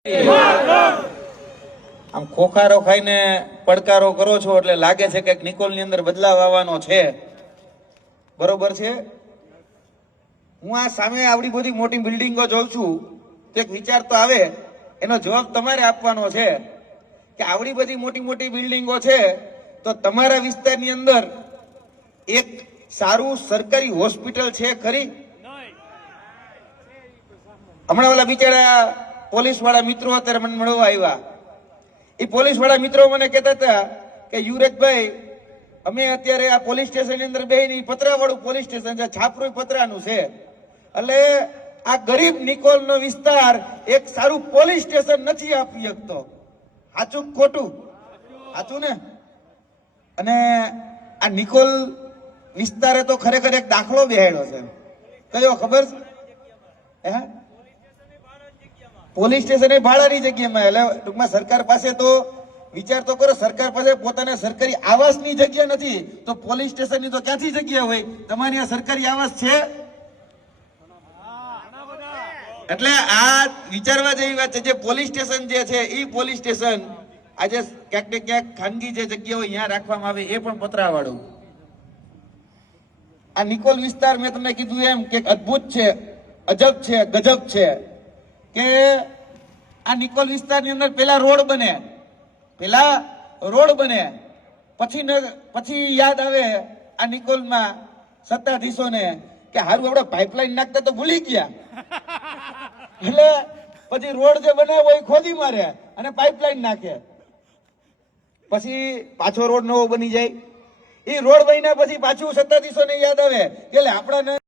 આમ ખોખારો ખાઈને પડકારો કરો છો એટલે લાગે છે કે નિકોલ ની અંદર બદલાવ આવવાનો છે. બરોબર છે. હું આ સામે આવડી બધી મોટી બિલ્ડિંગો જોઉં છું, એક વિચાર તો આવે, એનો જવાબ તમારે આપવાનો છે કે આવડી બધી મોટી મોટી બિલ્ડિંગો છે તો તમારા વિસ્તારની અંદર એક સારું સરકારી હોસ્પિટલ છે ખરી? હમણાં ઓલા બિચારા પોલીસ વાળા મિત્રો અત્યારે મને મળવા આવ્યા. એ પોલીસ વાળા મિત્રો મને કહેતા હતા કે યુવરાજભાઈ, અમે અત્યારે આ પોલીસ સ્ટેશન ની અંદર બેહીને, પતરાવાળું પોલીસ સ્ટેશન છે, છાપરું પતરાનું છે, એટલે આ ગરીબ નિકોલ નો વિસ્તાર એક સારું પોલીસ સ્ટેશન નથી આપી શકતો. સાચું ખોટું? સાચું ને? અને આ નિકોલ વિસ્તારે તો ખરેખર એક દાખલો બેહાડ્યો છે. કયો ખબર છે? હે, પોલીસ સ્ટેશન એ ભાડાની જગ્યામાં. એટલે ટૂંકમાં સરકાર પાસે તો વિચાર તો કરો, સરકાર પાસે પોતાના સરકારી આવાસની જગ્યા નથી તો પોલીસ સ્ટેશનની તો ક્યાંથી જગ્યા હોય? તમારી આ સરકારી આવાસ છે? એટલે આ વિચારવા જેવી વાત છે. જે પોલીસ સ્ટેશન જે છે એ પોલીસ સ્ટેશન આજે ક્યાંક ને ક્યાંક ખાનગી જે જગ્યા હોય ત્યાં રાખવામાં આવે, એ પણ પતરાવાળું. આ નિકોલ વિસ્તાર મેં તમને કીધું એમ કે અદ્ભુત છે, અજબ છે, ગજબ છે કે આ નિકોલ વિસ્તારની અંદર પેલા રોડ બને, પછી યાદ આવે આ નિકોલમાં સત્તાધીશોને કે હારું આપણે પાઇપલાઇન નાખતા તો ભૂલી ગયા, એટલે પછી રોડ જે બનાવ્યો એ ખોદી મારે અને પાઇપલાઇન નાખે, પછી પાછો રોડ નવો બની જાય. એ રોડ બન્યા પછી પાછું સત્તાધીશોને યાદ આવે કે આપણા